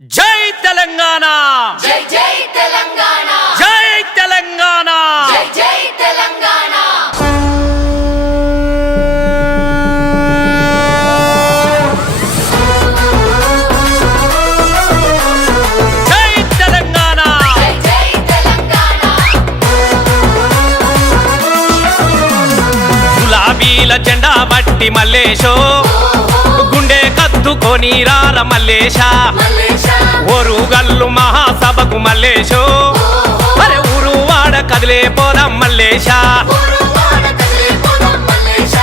జై తెలంగాణ జై జై తెలంగాణ జై తెలంగాణ జై జై తెలంగాణ జై తెలంగాణ జై జై తెలంగాణ గులాబీల జెండా బట్టి మల్లేశో గుండె కత్తుకొని రార మల్లేశ మల్లేశ ఓరుగల్లు మహాసభకు మల్లేశో అరే ఊరు వాడ కదిలే పోదాం మల్లేశ గురువాడ కదిలే పోదాం మల్లేశ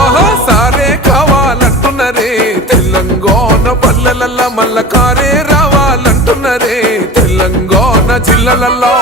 ఆహా సారే కావాలంటున్నరే తెలంగాణ పల్లెలల్ల మల్ల కారే రావాలంటున్నరే తెలంగాణ జిల్లలల్లో